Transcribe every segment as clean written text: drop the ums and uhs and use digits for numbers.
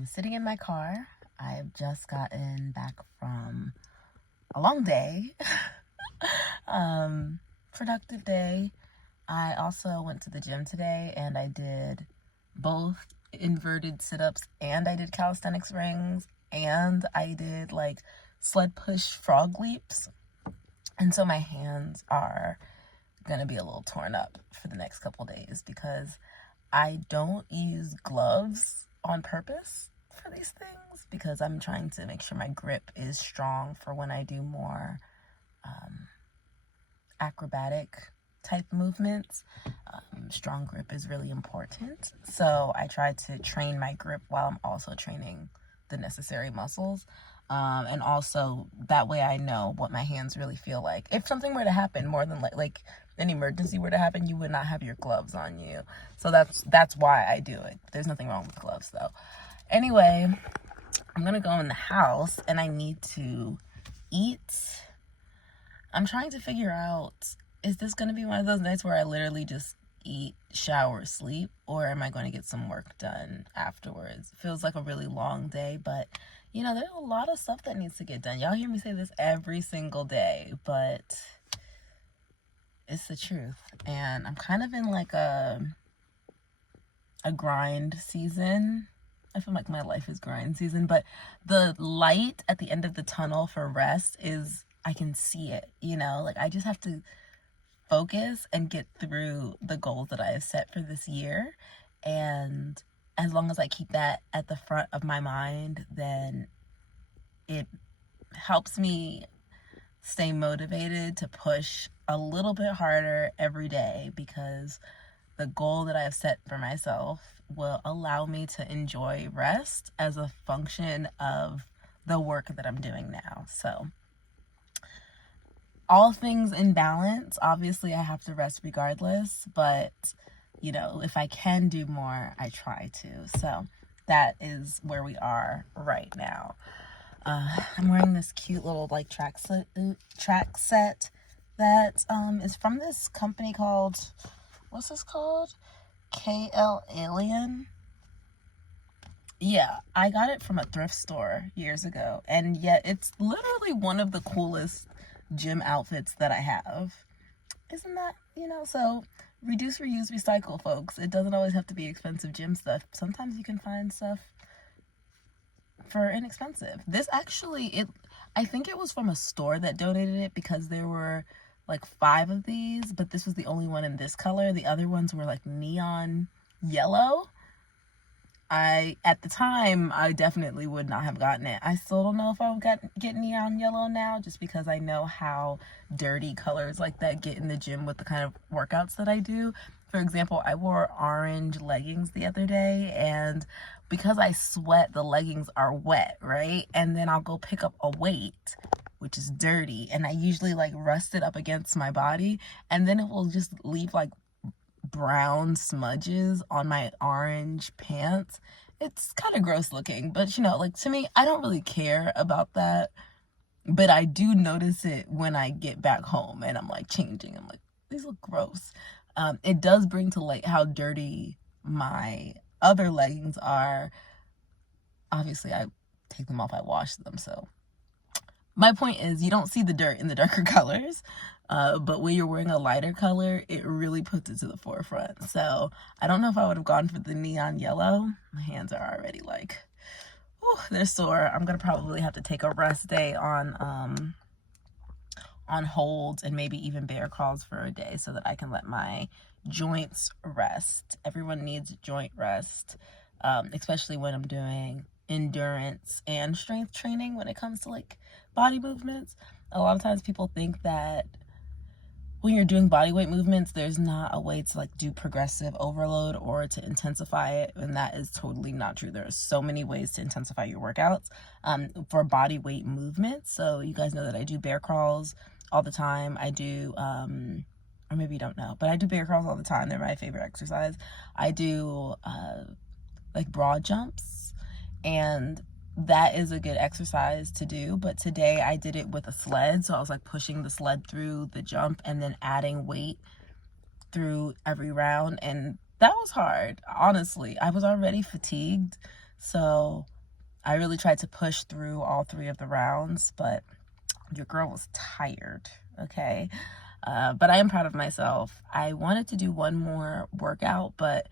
I'm sitting in my car. I've just gotten back from a long day, productive day. I also went to the gym today and I did both inverted sit-ups and I did calisthenics rings and I did like sled push frog leaps. And so my hands are gonna be a little torn up for the next couple days because I don't use gloves on purpose for these things because I'm trying to make sure my grip is strong for when I do more acrobatic type movements. Strong grip is really important. So I try to train my grip while I'm also training the necessary muscles. And also that way I know what my hands really feel like. If something were to happen, more than like an emergency were to happen, you would not have your gloves on you. So that's why I do it. There's nothing wrong with gloves though. Anyway, I'm gonna go in the house and I need to eat. I'm trying to figure out, is this gonna be one of those nights where I literally just eat, shower, sleep, or am I going to get some work done afterwards? It feels like a really long day, but you know, there's a lot of stuff that needs to get done. Y'all hear me say this every single day, but it's the truth. And I'm kind of in like a grind season. I feel like my life is grind season, but the light at the end of the tunnel for rest is, I can see it, you know, like I just have to focus and get through the goals that I have set for this year. And as long as I keep that at the front of my mind, then it helps me stay motivated to push a little bit harder every day, because the goal that I have set for myself will allow me to enjoy rest as a function of the work that I'm doing now. So all things in balance, obviously I have to rest regardless, but you know, if I can do more, I try to. So that is where we are right now. I'm wearing this cute little like track set that is from this company called, what's this called? KL Alien. Yeah, I got it from a thrift store years ago, and yet it's literally one of the coolest gym outfits that I have. Isn't that, you know? So reduce, reuse, recycle, folks. It doesn't always have to be expensive gym stuff. Sometimes you can find stuff for inexpensive. This actually, I think it was from a store that donated it, because there were like 5 of these, but this was the only one in this color. The other ones were like neon yellow. At the time, I definitely would not have gotten it. I still don't know if I would get neon yellow now, just because I know how dirty colors like that get in the gym with the kind of workouts that I do. For example, I wore orange leggings the other day, and because I sweat, the leggings are wet, right? And then I'll go pick up a weight, which is dirty, and I usually like rust it up against my body, and then it will just leave like brown smudges on my orange pants. It's kind of gross looking, but you know, like to me, I don't really care about that, but I do notice it when I get back home and I'm like changing. I'm like, these look gross. It does bring to light how dirty my other leggings are. Obviously I take them off, I wash them. So my point is, you don't see the dirt in the darker colors, but when you're wearing a lighter color, it really puts it to the forefront. So I don't know if I would have gone for the neon yellow. My hands are already like, whew, they're sore. I'm gonna probably have to take a rest day on holds and maybe even bear crawls for a day, so that I can let my joints rest. Everyone needs joint rest, especially when I'm doing endurance and strength training when it comes to like body movements. A lot of times people think that when you're doing body weight movements, there's not a way to like do progressive overload or to intensify it, and that is totally not true. There are so many ways to intensify your workouts for body weight movements. So you guys know that I do bear crawls all the time. I do or maybe you don't know, but I do bear crawls all the time. They're my favorite exercise. I do like broad jumps, and that is a good exercise to do. But today I did it with a sled, so I was like pushing the sled through the jump and then adding weight through every round, and that was hard. Honestly, I was already fatigued, So I really tried to push through all 3 of the rounds, but your girl was tired, okay? But I am proud of myself. I wanted to do one more workout, but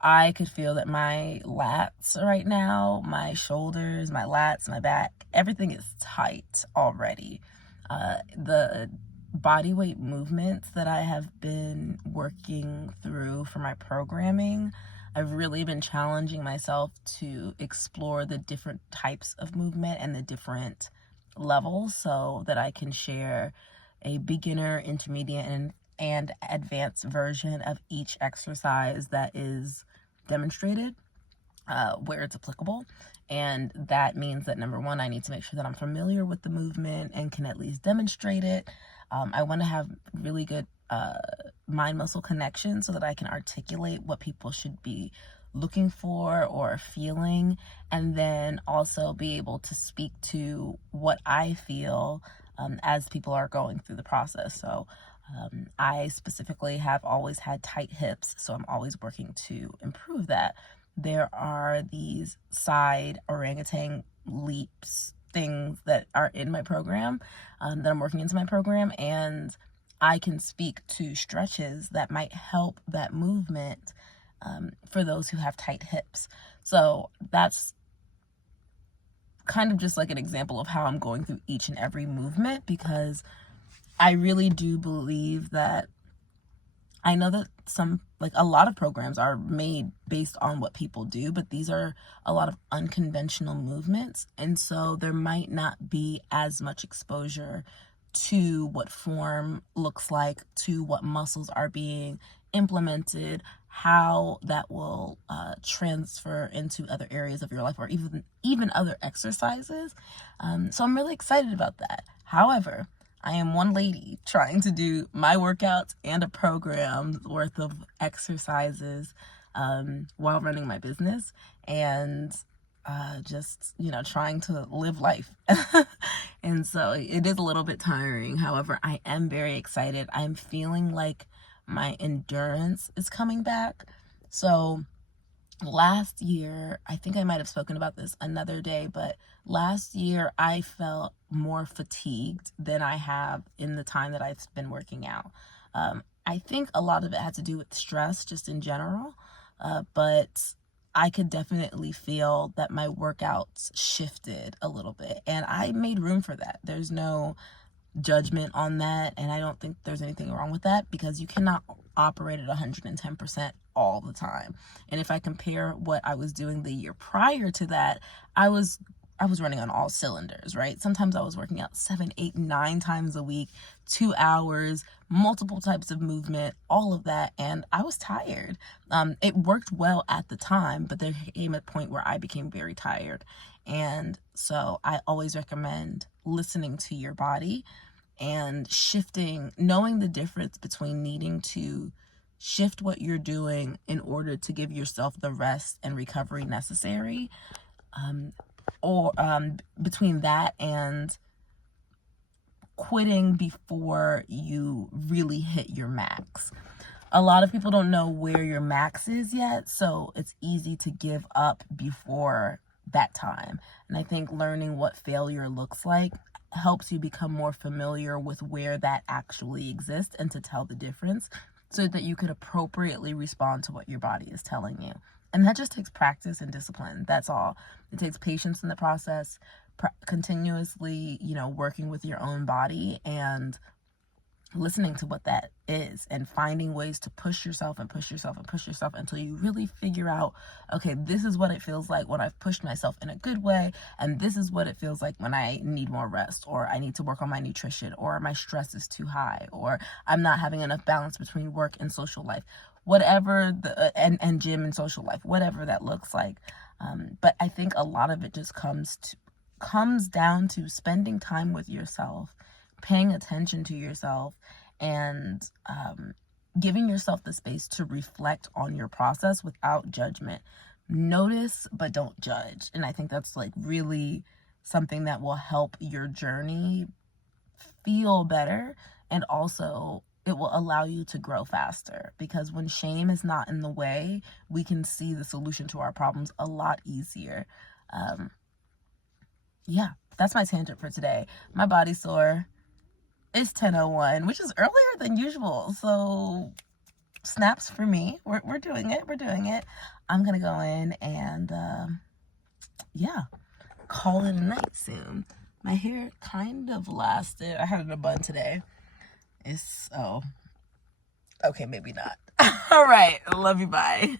I could feel that my lats right now, my shoulders, my lats, my back, everything is tight already. The body weight movements that I have been working through for my programming, I've really been challenging myself to explore the different types of movement and the different levels so that I can share a beginner, intermediate, and advanced version of each exercise that is demonstrated where it's applicable. And that means that number one, I need to make sure that I'm familiar with the movement and can at least demonstrate it. I want to have really good mind muscle connection so that I can articulate what people should be looking for or feeling, and then also be able to speak to what I feel as people are going through the process. So I specifically have always had tight hips, so I'm always working to improve that. There are these side orangutan leaps things that are in my program, that I'm working into my program, and I can speak to stretches that might help that movement for those who have tight hips. So that's kind of just like an example of how I'm going through each and every movement, because I really do believe that I know that a lot of programs are made based on what people do, but these are a lot of unconventional movements. And so there might not be as much exposure to what form looks like, to what muscles are being implemented, how that will transfer into other areas of your life, or even other exercises. So I'm really excited about that. However, I am one lady trying to do my workouts and a program worth of exercises while running my business, and just, trying to live life. And so it is a little bit tiring. However, I am very excited. I'm feeling like my endurance is coming back. So last year, I think I might have spoken about this another day, but last year I felt more fatigued than I have in the time that I've been working out. I think a lot of it had to do with stress just in general, but I could definitely feel that my workouts shifted a little bit, and I made room for that. There's no judgment on that, and I don't think there's anything wrong with that, because you cannot operate at 110% all the time. And if I compare what I was doing the year prior to that, I was running on all cylinders, right? Sometimes I was working out 7, 8, 9 times a week, 2 hours, multiple types of movement, all of that, and I was tired. It worked well at the time, but there came a point where I became very tired. And so I always recommend listening to your body and shifting, knowing the difference between needing to shift what you're doing in order to give yourself the rest and recovery necessary, or between that and quitting before you really hit your max. A lot of people don't know where your max is yet, so it's easy to give up before that time. And I think learning what failure looks like helps you become more familiar with where that actually exists and to tell the difference, so that you could appropriately respond to what your body is telling you. And that just takes practice and discipline. That's all. It takes patience in the process, continuously, working with your own body and listening to what that is, and finding ways to push yourself and push yourself and push yourself until you really figure out, okay, this is what it feels like when I've pushed myself in a good way, and this is what it feels like when I need more rest, or I need to work on my nutrition, or my stress is too high, or I'm not having enough balance between work and social life, whatever and gym and social life, whatever that looks like. But I think a lot of it just comes down to spending time with yourself, paying attention to yourself, and giving yourself the space to reflect on your process without judgment. Notice, but don't judge. And I think that's really something that will help your journey feel better, and also it will allow you to grow faster, because when shame is not in the way, we can see the solution to our problems a lot easier. Yeah, that's my tangent for today. My body's sore. It's 10:01, which is earlier than usual. So snaps for me. We're doing it. We're doing it. I'm going to go in and, yeah, call it a night soon. My hair kind of lasted. I had it in a bun today. Okay, maybe not. All right. Love you. Bye.